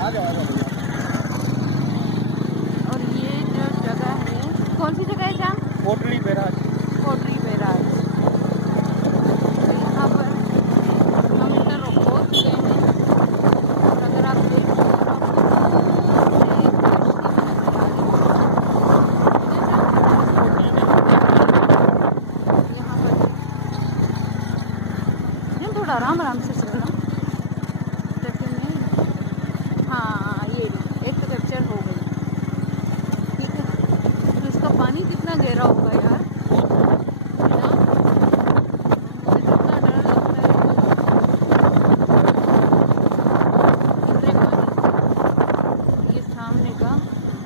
और ये जो जगह है, कौन सी जगह है जान? कोटली बैराज। कोटली बैराज। यहाँ पर हम इंटर हो चुके हैं। और अगर आप देख रहे हैं थोड़ा आराम आराम से चलना। हाँ, ये एक तो कैप्चर हो गई। ठीक है, तो इसका पानी कितना गहरा होगा यार, मुझे कितना डर लगता है। कितने पानी, ये सामने का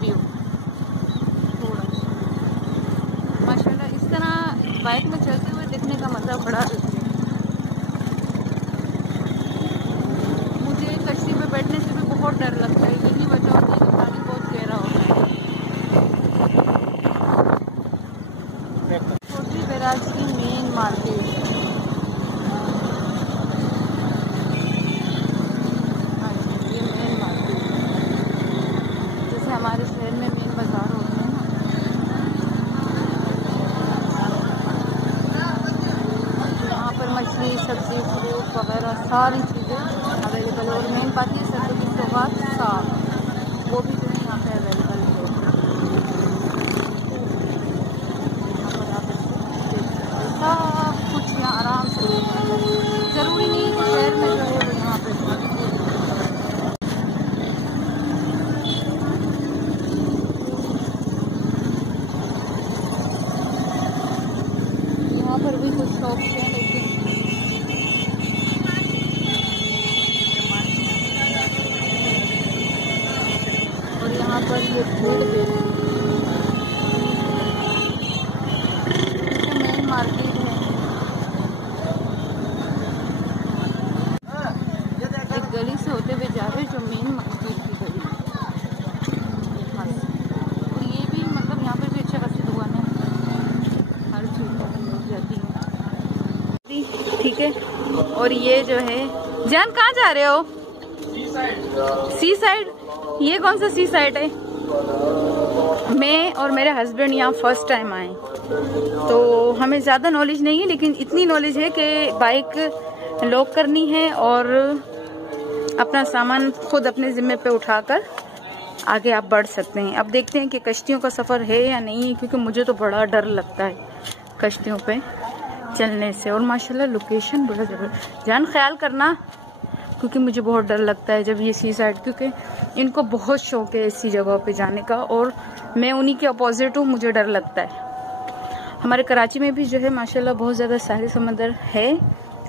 व्यू थोड़ा माशाल्लाह। इस तरह बाइक में चलते हुए देखने का मजा बड़ा है। मुझे कश्ती पे बैठने से भी बहुत डर लगता है, यही वजह होती है कि पानी बहुत गहरा होता है। कोटली बैराज की मेन मार्केट है। हाँ जी, ये मेन मार्केट है, जैसे हमारे शहर में मेन बाजार होते हैं ना। यहाँ पर मछली, सब्जी, फ्रूट वगैरह सारी चीज़ें अवेलेबल है। और मेन बात ये सरसों की सौगात साग, वो भी जो है यहाँ पे अवेलेबल है। यहाँ पर आप इसको देख सकते हैं, सब कुछ यहाँ आराम से मिल जाता है। ज़रूरी नहीं कि शहर में जो है वो यहाँ पे यहाँ पर भी कुछ शॉप्स हैं, लेकिन और यहाँ पर ये भीड़ देखिए, मेन मार्केट है। एक गली से होते हुए जा रहे हैं जो मेन मार्केट की गली है। और ये भी मतलब यहाँ पर भी अच्छी खासी दुकानें हैं, हर चीज़ मिल जाती है। ठीक है, और ये जो है जान, कहाँ जा रहे हो? सी साइड। ये कौन सा सी साइड है? मैं और मेरे हस्बैंड यहाँ फर्स्ट टाइम आए, तो हमें ज़्यादा नॉलेज नहीं है, लेकिन इतनी नॉलेज है कि बाइक लॉक करनी है और अपना सामान खुद अपने जिम्मे पे उठाकर आगे आप बढ़ सकते हैं। अब देखते हैं कि कश्तियों का सफ़र है या नहीं है, क्योंकि मुझे तो बड़ा डर लगता है कश्तियों पे चलने से। और माशाल्लाह लोकेशन बड़ा ज़बरदस्त। जान ख्याल करना, क्योंकि मुझे बहुत डर लगता है जब ये सी साइड, क्योंकि इनको बहुत शौक है ऐसी जगह पे जाने का और मैं उन्हीं के अपोजिट हूँ, मुझे डर लगता है। हमारे कराची में भी जो है माशाल्लाह बहुत ज़्यादा साहिल समंदर है,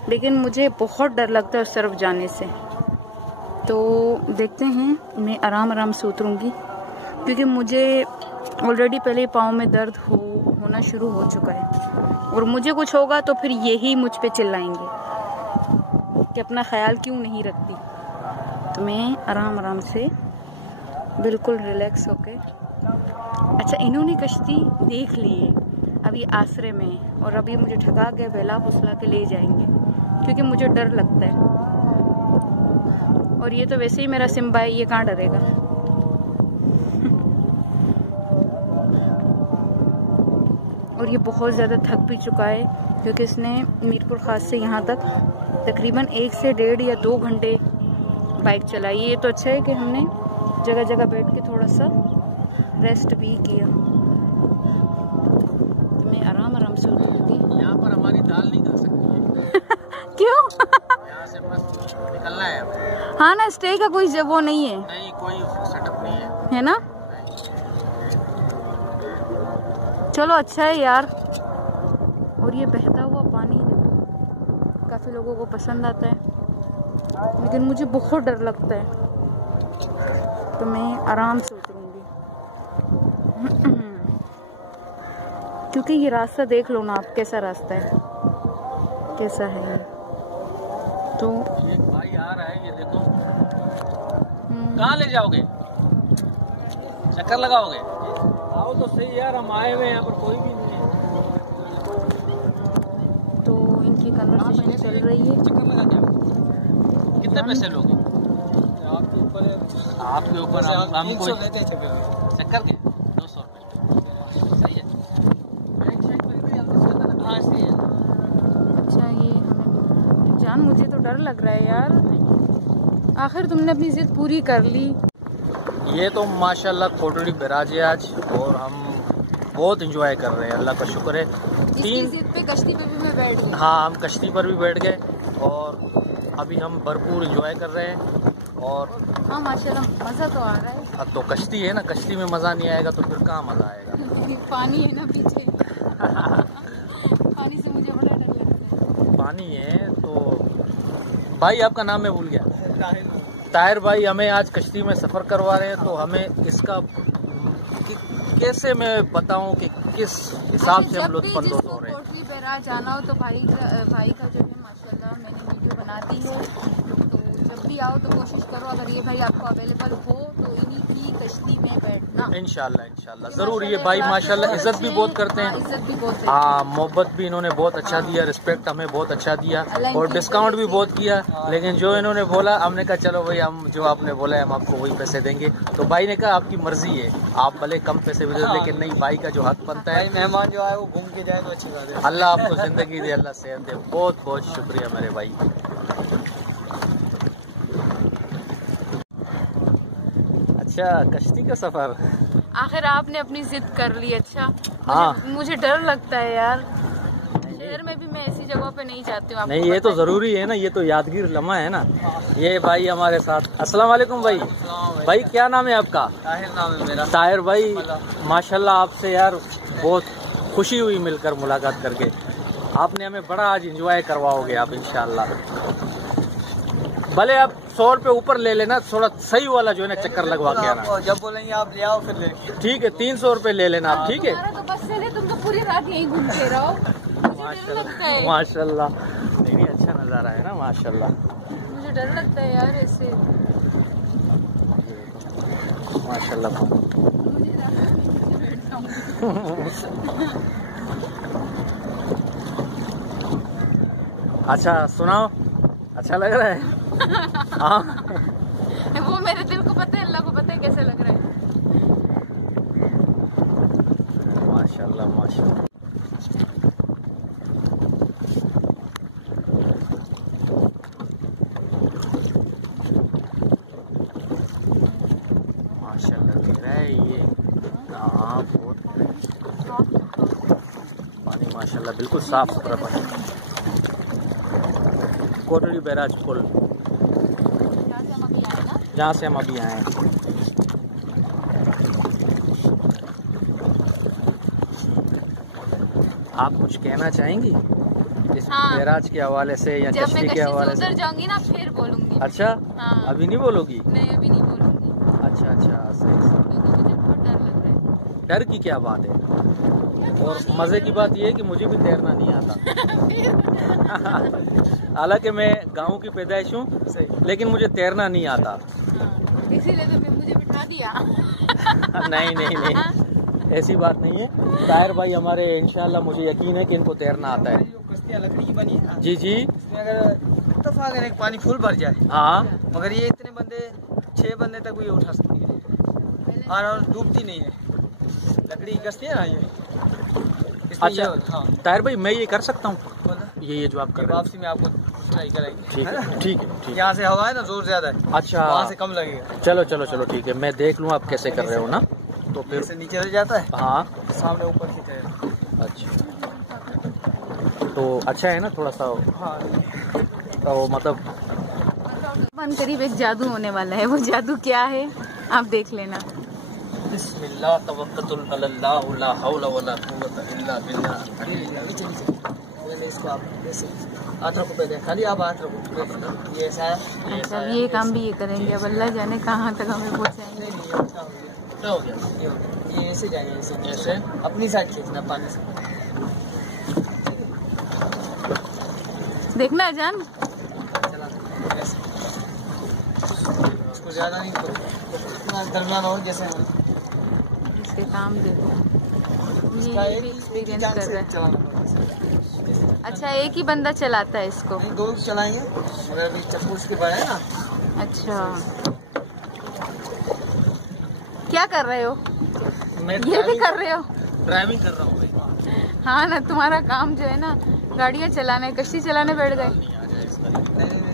लेकिन मुझे बहुत डर लगता है उस तरफ जाने से। तो देखते हैं, मैं आराम आराम से उतरूँगी, क्योंकि मुझे ऑलरेडी पहले पाँव में दर्द होना शुरू हो चुका है, और मुझे कुछ होगा तो फिर यही मुझ पे चिल्लाएंगे कि अपना ख्याल क्यों नहीं रखती। तो मैं आराम आराम से बिल्कुल रिलैक्स होके। अच्छा, इन्होंने कश्ती देख ली है, अभी आसरे में, और अभी मुझे ठगा के बहला फुसला के ले जाएंगे, क्योंकि मुझे डर लगता है। और ये तो वैसे ही मेरा सिम्बा है, ये कहाँ डरेगा। और ये बहुत ज़्यादा थक भी चुका है, क्योंकि इसने मीरपुर खास से यहाँ तक तकरीबन 1 से 1.5 या 2 घंटे बाइक चलाई। ये तो अच्छा है कि हमने जगह जगह बैठ के थोड़ा सा रेस्ट भी किया। तो मैं आराम आराम से उतरूंगी। यहाँ पर हमारी दाल नहीं कर सकती है। क्यों? यहाँ से बस निकलना है। हाँ ना, स्टे का कोई वो नहीं है। नहीं, कोई सेटअप नहीं है ना? चलो अच्छा है यार। और ये बहता हुआ पानी काफ़ी लोगों को पसंद आता है, लेकिन मुझे बहुत डर लगता है, तो मैं आराम से उतरूंगी। क्योंकि ये रास्ता देख लो ना आप, कैसा रास्ता है, कैसा है ये। तो एक भाई आ रहा है, ये देखो। कहाँ ले जाओगे? चक्कर लगाओगे? आओ तो सही यार, हम आए हुए यहाँ पर कोई भी नहीं है। तो इनकी कन्वर्सेशन चल रही है। चक्कर लगा क्या? कितने पैसे लोगे? आपके ऊपर हम 300 लेते थे चक्कर के 200 रुपये सही है। हाँ सही है। अच्छा ये हमें जान, मुझे तो डर लग रहा है यार। आखिर तुमने अपनी जिद पूरी कर ली। ये तो माशाल्लाह कोटड़ी बैराज है आज और हम बहुत इंजॉय कर रहे हैं, अल्लाह का शुक्र है। तीन जिद पे कश्ती पे भी मैं बैठ गई। हाँ हम कश्ती पर भी बैठ गए और अभी हम भरपूर इंजॉय कर रहे हैं। और हाँ माशाल्लाह मज़ा तो आ रहा है। अब तो कश्ती है ना, कश्ती में मज़ा नहीं आएगा तो फिर कहाँ मज़ा आएगा। पानी है ना पीछे। पानी से मुझे बड़ा डर लगता है। पानी है तो भाई आपका नाम मैं भूल गया। ताहिर भाई हमें आज कश्ती में सफ़र करवा रहे हैं, तो हमें इसका कैसे मैं बताऊं कि किस हिसाब से हम लुत्फ़अंदोज़ हो रहे हैं। कोटड़ी बैराज जाना हो तो भाई का जो है माशाल्लाह मैंने वीडियो बनाती है, तो जब भी आओ तो कोशिश करो अगर ये भाई आपको अवेलेबल हो तो इन्हीं की कश्ती में बैठना। इंशाल्लाह ज़रूर। ये भाई माशाल्लाह इज्जत भी बहुत करते हैं, इज्जत भी बहुत, हाँ मोहब्बत भी इन्होंने बहुत अच्छा दिया, रिस्पेक्ट हमें बहुत अच्छा दिया और डिस्काउंट भी बहुत किया। लेकिन जो इन्होंने बोला हमने कहा चलो भाई हम जो आपने बोला है हम आपको वही पैसे देंगे। तो भाई ने कहा आपकी मर्जी है, आप भले कम पैसे भी दे, लेकिन नहीं भाई का जो हक बनता है, मेहमान जो आए वो घूम के जाए तो अच्छी बात है। अल्लाह आपको जिंदगी दे, अल्लाह सेहत दे। बहुत बहुत शुक्रिया मेरे भाई। अच्छा कश्ती का सफर, आखिर आपने अपनी जिद कर ली। अच्छा हाँ मुझे डर लगता है यार, शहर में भी मैं ऐसी जगह पे नहीं जाती हूँ। नहीं ये तो जरूरी है ना, ये तो यादगार लम्हा है ना। ये भाई हमारे साथ, अस्सलाम वालेकुम भाई। भाई क्या नाम है आपका? ताहिर नाम है मेरा। ताहिर भाई माशाल्लाह आपसे यार बहुत खुशी हुई मिलकर, मुलाकात करके। आपने हमें बड़ा आज एंजॉय करवाओगे आप इंशाल्लाह। भले आप 100 रुपये ऊपर ले लेना, थोड़ा सही वाला जो है ना चक्कर लगवा के आना। जब बोलेंगे आप ले आओ फिर लेंगे। ठीक है 300 रुपये ले लेना आप, ठीक है। तो बस से नहीं, तुम तो पूरी रात यहीं घूमते रहो। माशाल्लाह नहीं अच्छा नज़ारा है ना माशाल्लाह। मुझे डर लगता है यार ऐसे। माशाल्लाह अच्छा सुनाओ, अच्छा लग रहा है? हाँ वो मेरे दिल को पता है, अल्लाह को पता है कैसे लग रहा है। माशाल्लाह माशाल्लाह। माशाल्लाह लग रहा है ये। हाँ बहुत पानी माशाल्लाह बिल्कुल साफ सुथरा पानी। कोटड़ी बैराज पुल जहाँ से हम अभी आए हैं। आप कुछ कहना चाहेंगी इस बैराज के हवाले से या कश्ती के हवाले से? उधर जाऊंगी ना फिर बोलूंगी। अच्छा हाँ। अभी नहीं बोलोगी? नहीं अभी नहीं बोलूंगी। अच्छा अच्छा सही सही। मुझे बहुत डर लग रहा है। डर की क्या बात है, और मजे की बात यह है कि मुझे भी तैरना नहीं आता। हालांकि मैं गांव की पैदाइश हूँ लेकिन मुझे तैरना नहीं आता। इसीलिए तो मुझे बिठा दिया। नहीं नहीं नहीं ऐसी बात नहीं है। ताहिर भाई हमारे इंशाल्लाह मुझे यकीन है कि इनको तैरना आता है। कश्तियाँ लकड़ी की बनी है। जी जी। इसमें अगर एक पानी फुल भर जाए, हाँ मगर ये इतने बंदे 6 बंदे तक भी उठा सकती है और डूबती नहीं है। लकड़ी की कश्ती है ना ये। अच्छा हाँ ताहिर भाई मैं ये कर सकता हूँ, ये जो आप कर रहे हैं वापसी में आपको सिलाई कराएंगे। ठीक है ठीक है। यहाँ से हवा है ना जोर ज्यादा है। अच्छा वहाँ से कम लगेगा। चलो चलो चलो ठीक है, मैं देख लूँ आप कैसे कर रहे हो ना। तो फिर से नीचे रह जाता है। हाँ सामने ऊपर की तरफ। अच्छा तो अच्छा है ना थोड़ा सा। हाँ तो मतलब करीब एक जादू होने वाला है। वो जादू क्या है आप देख लेना। बिस्मिल्लाह तवक्कलतु अल्लाह ला हौला वला कुव्वता इल्ला बिल्लाह। इसको आप ऐसे हाथ रखो, पे खाली आप हाथ रखो। ये ऐसा है। अच्छा ये काम भी ये करेंगे, अब अल्लाह जाने कहाँ तक हमें पहुँचाएंगे। क्या हो गया? ये ऐसे जाएंगे, ऐसे ऐसे अपनी साइड खींचना पानी से। देखना जान उसको ज्यादा नहीं दरमियान हो जैसे इसके काम देखो। ये भी एक्सपीरियंस कर रहा है। अच्छा एक ही बंदा चलाता है इसको? नहीं 2 चलाएंगे मगर अभी चप्पू उसके पाए है ना। अच्छा क्या कर रहे हो? मैं ये भी कर रहे हो? ड्राइविंग कर रहा हूँ। हाँ ना, तुम्हारा काम जो है ना गाड़ियाँ चलाने, कश्ती चलाने बैठ गए।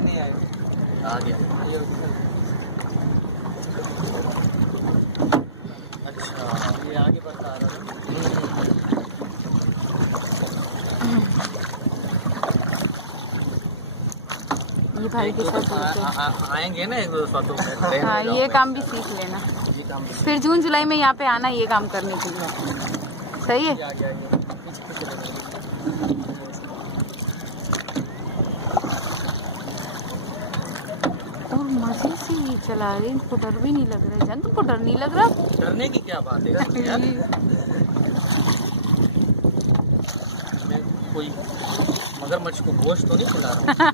नहीं आ गया। अच्छा ये आगे बढ़ता आ रहा ये भाई के साथ आएंगे ना एक दो साथों। हाँ, ये काम भी सीख लेना, फिर जून जुलाई में यहाँ पे आना ये काम करने के लिए। सही है। और मजे से ये चला रहे, इनको डर भी नहीं लग रहा है। जान तुमको डर नहीं लग रहा? डरने की क्या बात है यार? मैं कोई मगरमच्छ को गोश्त तो नहीं खिला रहा।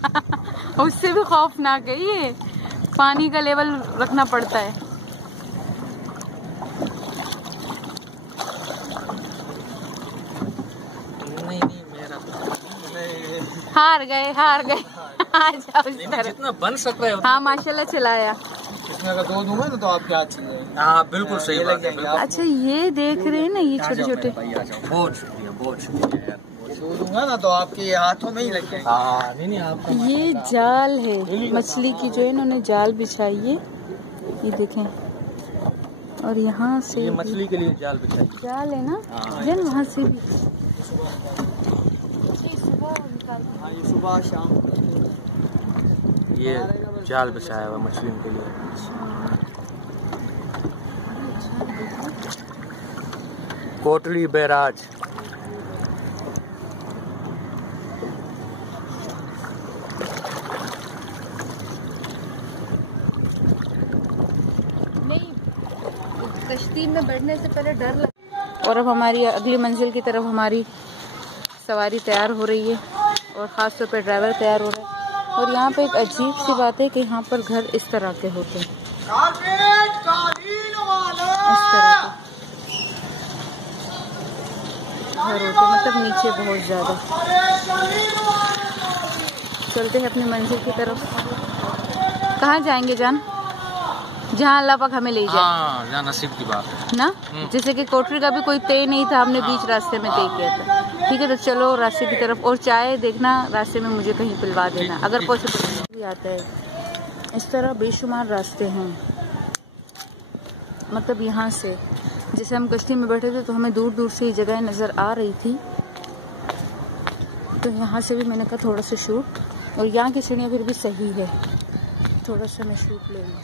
उससे भी खौफनाक है ये, पानी का लेवल रखना पड़ता है। नहीं मेरा हार गए आ जाओ इस तरह। जितना बन सक रहा है। हाँ माशाल्लाह चलाया। इसमें अगर 2 दूंगा तो आप क्या चाहिए? हाँ बिल्कुल सही बात है। अच्छा ये देख रहे हैं ना, ये छोटे छोटे। बहुत शुक्रिया यार। 2 दूंगा ना तो आपके हाथों में ही लग जाएगा। हाँ नहीं आपका। ये जाल है मछली की, जो है इन्होंने जाल बिछाई है, ये देखें। और यहाँ से ये मछली के लिए जाल बिछाई जाल है ना, जन वहाँ से भी सुबह शाम ये जाल बिछाया हुआ मछलियों के लिए। कोटली बैराज। नहीं, कश्ती में बैठने से पहले डर लग। और अब हमारी अगली मंजिल की तरफ हमारी सवारी तैयार हो रही है, और ख़ास तौर पर ड्राइवर तैयार हो रहा है। और यहाँ पे एक अजीब सी बात है कि यहाँ पर घर इस तरह के होते हैं, इस तरह के घर होते हैं, मतलब नीचे बहुत ज़्यादा। चलते हैं अपनी मंजिल की तरफ। कहाँ जाएंगे जान? जहाँ अल्लाह पाक हमें ले जाए। हाँ, जहाँ नसीब की बात है ना। जैसे कि कोटरी का भी कोई तय नहीं था, हमने बीच रास्ते में तय किया था। ठीक है, तो चलो रास्ते की तरफ। और चाय देखना रास्ते में मुझे कहीं पिलवा देना अगर पॉसिबल भी आता है। इस तरह बेशुमार रास्ते हैं, मतलब यहाँ से जैसे हम कश्ती में बैठे थे तो हमें दूर दूर से ये जगह नज़र आ रही थी, तो यहाँ से भी मैंने कहा थोड़ा सा शूट। और यहाँ की सीढ़ियाँ फिर भी सही है, थोड़ा सा मैं शूट ले लूँ।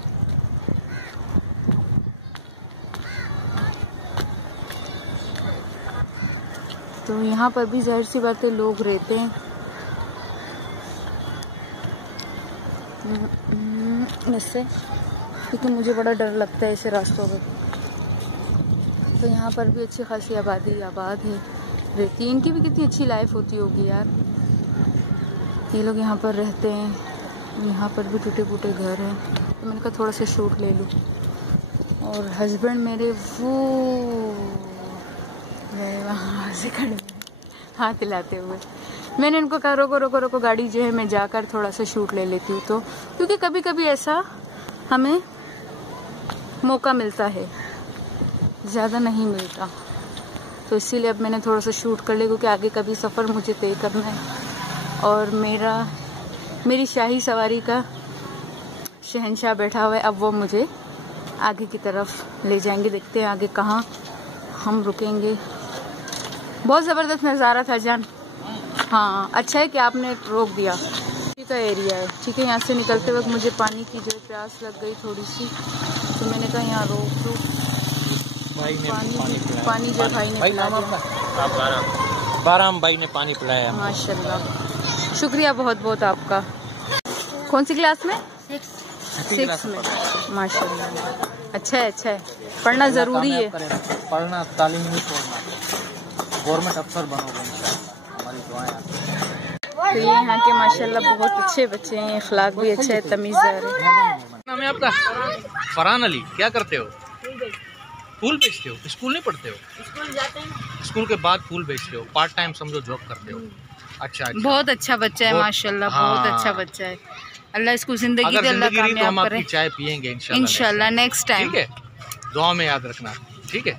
तो यहाँ पर भी जाहिर सी बात है लोग रहते हैं। इससे क्योंकि मुझे बड़ा डर लगता है ऐसे रास्तों पर। तो यहाँ पर भी अच्छी खासी आबाद है, रहती है। इनकी भी कितनी अच्छी लाइफ होती होगी यार, ये लोग यहाँ पर रहते हैं। यहाँ पर भी टूटे फूटे घर हैं, तो मैंने कहा थोड़ा सा शूट ले लूँ। और हस्बैंड मेरे वो वहाँ से खड़े हाथ हिलाते हुए, मैंने उनको कहा रोको रोको रोको गाड़ी जो है, मैं जाकर थोड़ा सा शूट ले लेती हूँ। तो क्योंकि कभी कभी ऐसा हमें मौका मिलता है, ज़्यादा नहीं मिलता, तो इसीलिए अब मैंने थोड़ा सा शूट कर लिया, क्योंकि आगे का भी सफ़र मुझे तय करना है। और मेरी शाही सवारी का शहंशाह बैठा हुआ है, अब वो मुझे आगे की तरफ ले जाएंगे। देखते हैं आगे कहाँ हम रुकेंगे। बहुत ज़बरदस्त नज़ारा था जान। हाँ अच्छा है कि आपने रोक दिया। का एरिया है, ठीक है। यहाँ से निकलते वक्त मुझे पानी की जो प्यास लग गई थोड़ी सी, तो मैंने कहा यहाँ रोक दो। पानी जो भाई ने पिलाया, बाराम भाई ने पानी पिलाया। माशाल्लाह, शुक्रिया बहुत बहुत आपका। कौन सी क्लास में? 6 में। माशाल्लाह, अच्छा है, पढ़ना ज़रूरी है। पढ़ना, तालीम नहीं छोड़ना, गवर्नमेंट अफसर बनोगे इंशाअल्लाह, हमारी दुआएं। तो ये यहाँ के माशाल्लाह बहुत अच्छे बच्चे हैं, अखलाक भी अच्छा है, तमीज़दार है। नाम है आपका? फरहान अली। क्या करते हो? फूल बेचते हो? स्कूल नहीं पढ़ते हो? स्कूल जाते हैं, स्कूल के बाद फूल बेचते हो, पार्ट टाइम समझो जॉब करते हो। अच्छा। बहुत अच्छा बच्चा है माशाल्लाह, बहुत अच्छा बच्चा है। अल्लाह इसको जिंदगी दे, अल्लाह कामयाब करे। चाय पियेंगे इंशाल्लाह नेक्स्ट टाइम। ठीक है, दुआ में याद रखना, ठीक है।